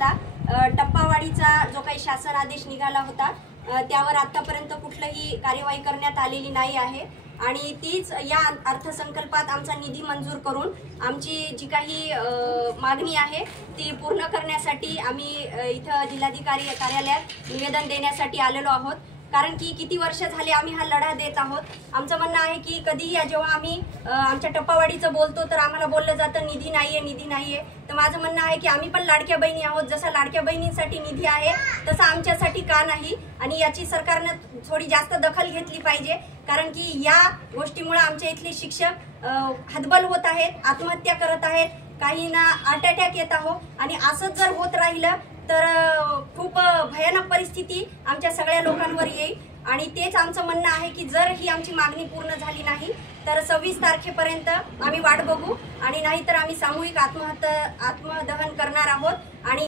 टप्पावाढीचा जो काही शासन आदेश निघाला होता त्यावर आतापर्यंत कुठलीही कार्यवाही करण्यात आलेली नाही आहे आणि तीच या अर्थसंकल्पात आमचा निधी मंजूर करून आमची जी काही मागणी आहे ती पूर्ण करण्यासाठी आम्ही इथं जिल्हाधिकारी कार्यालयात निवेदन देण्यासाठी आलेलो आहोत। कारण की किती वर्ष झाले आम्ही हा लढा देत आहोत। आमचं म्हणणं आहे की कधीही जेव्हा आम्ही आमच्या टप्पावाढीचं बोलतो तर आम्हाला बोललं जातं निधी नाहीये। तर माझं म्हणणं आहे की आम्ही पण लाडक्या बहिणी आहोत, जसं लाडक्या बहिणींसाठी निधी आहे तसं आमच्यासाठी का नाही आणि याची सरकारने थोडी जास्त दखल घेतली पाहिजे। कारण की या गोष्टीमुळे आमच्या इथले शिक्षक हतबल होत आहेत, आत्महत्या करत आहेत, काहींना हार्ट अटॅक येत आहो आणि असंच जर होत राहिलं तर खूप भयानक परिस्थिती आमच्या सगळ्या लोकांवर येईल आणि तेच आमचं म्हणणं आहे की जर ही आमची मागणी पूर्ण झाली नाही तर 26 तारखेपर्यंत आम्ही वाट बघू आणि नाहीतर आम्ही सामूहिक आत्मदहन करणार आहोत। आणि